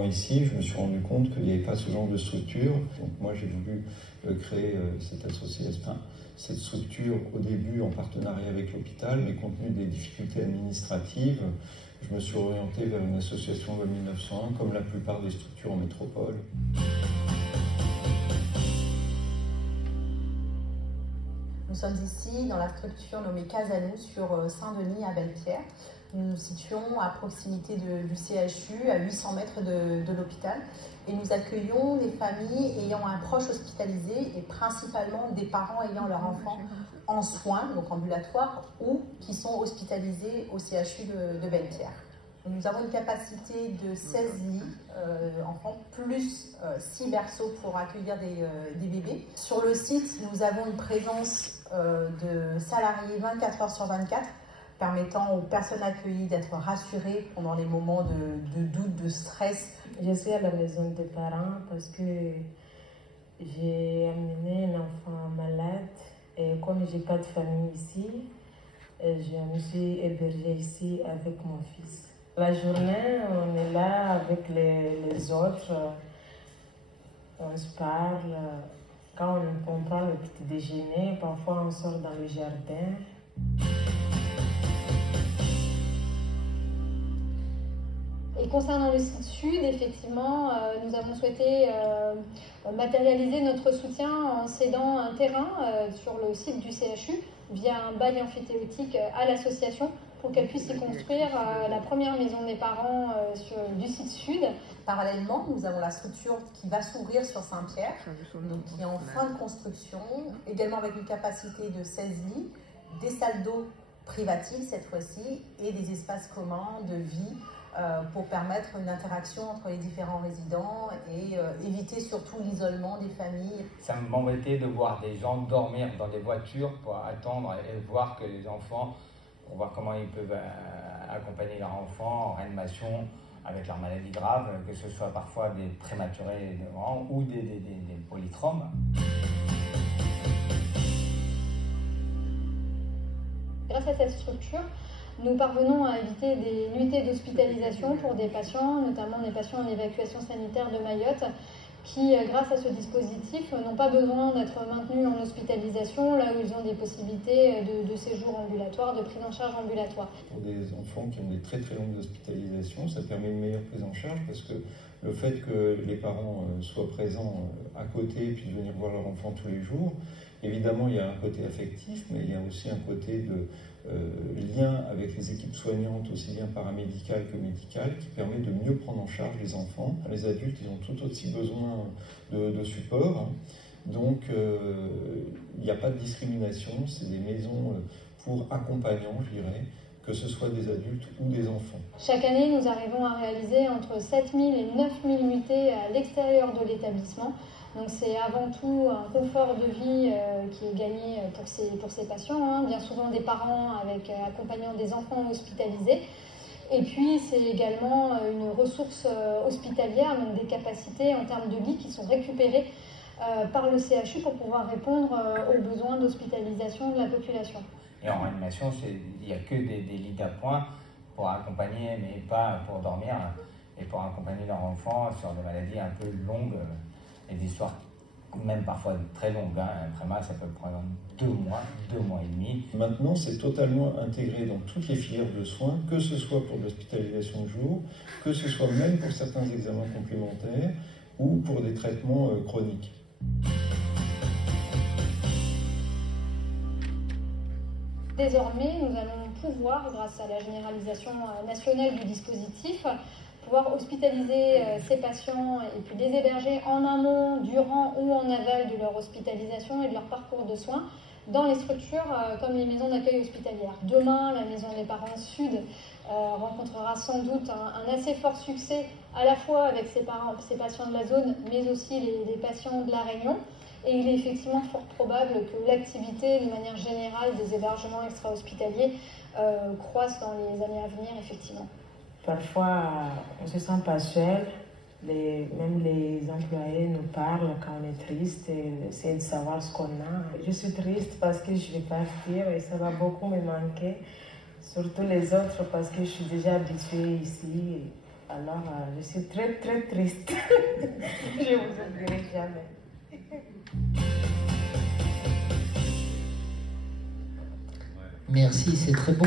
Ici, je me suis rendu compte qu'il n'y avait pas ce genre de structure. Donc moi, j'ai voulu créer cette association, cette structure au début en partenariat avec l'hôpital, mais compte tenu des difficultés administratives, je me suis orienté vers une association loi 1901, comme la plupart des structures en métropole. Nous sommes ici dans la structure nommée Casanou sur Saint-Denis à Belle-Pierre. Nous nous situons à proximité du CHU, à 800 mètres de l'hôpital. Et nous accueillons des familles ayant un proche hospitalisé et principalement des parents ayant leur enfant en soins, donc ambulatoires, ou qui sont hospitalisés au CHU de Belle-Pierre. Nous avons une capacité de 16 lits enfants, plus 6 berceaux pour accueillir des bébés. Sur le site, nous avons une présence de salariés 24 heures sur 24, permettant aux personnes accueillies d'être rassurées pendant les moments de doute, de stress. Je suis à la maison des parents parce que j'ai amené un enfant malade et comme j'ai pas de famille ici, je me suis hébergée ici avec mon fils. La journée, on est là avec les autres, on se parle. Quand on prend le petit déjeuner, parfois on sort dans le jardin. Et concernant le site sud, effectivement, nous avons souhaité matérialiser notre soutien en cédant un terrain sur le site du CHU via un bail amphithéotique à l'association pour qu'elle puisse y construire la première maison des parents du site sud. Parallèlement, nous avons la structure qui va s'ouvrir sur Saint-Pierre, donc qui est en fin de construction, également avec une capacité de 16 lits, des salles d'eau privatives cette fois-ci et des espaces communs de vie pour permettre une interaction entre les différents résidents et éviter surtout l'isolement des familles. Ça m'embêtait de voir des gens dormir dans des voitures pour attendre et voir que les enfants, pour voir comment ils peuvent accompagner leurs enfants en réanimation avec leurs maladies graves, que ce soit parfois des prématurés ou des polytraumes. Grâce à cette structure, nous parvenons à éviter des nuitées d'hospitalisation pour des patients, notamment des patients en évacuation sanitaire de Mayotte, qui, grâce à ce dispositif, n'ont pas besoin d'être maintenus en hospitalisation, là où ils ont des possibilités de séjour ambulatoire, de prise en charge ambulatoire. Pour des enfants qui ont des très très longues hospitalisations, ça permet une meilleure prise en charge parce que le fait que les parents soient présents à côté et puis de venir voir leur enfant tous les jours, évidemment il y a un côté affectif, mais il y a aussi un côté de lien avec les équipes soignantes, aussi bien paramédicales que médicales, qui permet de mieux prendre en charge les enfants. Les adultes, ils ont tout aussi besoin de support. Donc, il n'y a pas de discrimination. C'est des maisons pour accompagnants, je dirais, que ce soit des adultes ou des enfants. Chaque année, nous arrivons à réaliser entre 7 000 et 9 000 nuitées à l'extérieur de l'établissement. Donc c'est avant tout un confort de vie qui est gagné pour ces patients, bien souvent des parents accompagnant des enfants hospitalisés. Et puis c'est également une ressource hospitalière, donc des capacités en termes de lits qui sont récupérées par le CHU pour pouvoir répondre aux besoins d'hospitalisation de la population. Et en réanimation, il n'y a que des lits d'appoint pour accompagner, mais pas pour dormir, et pour accompagner leurs enfants sur des maladies un peu longues. Et des histoires même parfois très longues. Un tréma, ça peut prendre 2 mois et demi. Maintenant, c'est totalement intégré dans toutes les filières de soins, que ce soit pour l'hospitalisation de jour, que ce soit même pour certains examens complémentaires ou pour des traitements chroniques. Désormais, nous allons pouvoir, grâce à la généralisation nationale du dispositif, pouvoir hospitaliser ces patients et puis les héberger en amont, durant ou en aval de leur hospitalisation et de leur parcours de soins dans les structures comme les maisons d'accueil hospitalières. Demain, la maison des parents Sud rencontrera sans doute un assez fort succès à la fois avec ces patients de la zone, mais aussi les patients de la Réunion. Et il est effectivement fort probable que l'activité, de manière générale, des hébergements extra-hospitaliers croisse dans les années à venir, effectivement. Parfois, on ne se sent pas seul. Même les employés nous parlent quand on est triste et essaient de savoir ce qu'on a. Je suis triste parce que je vais partir et ça va beaucoup me manquer. Surtout les autres parce que je suis déjà habituée ici Alors, je suis très, très triste. Je ne vous oublierai jamais. Merci, c'est très beau.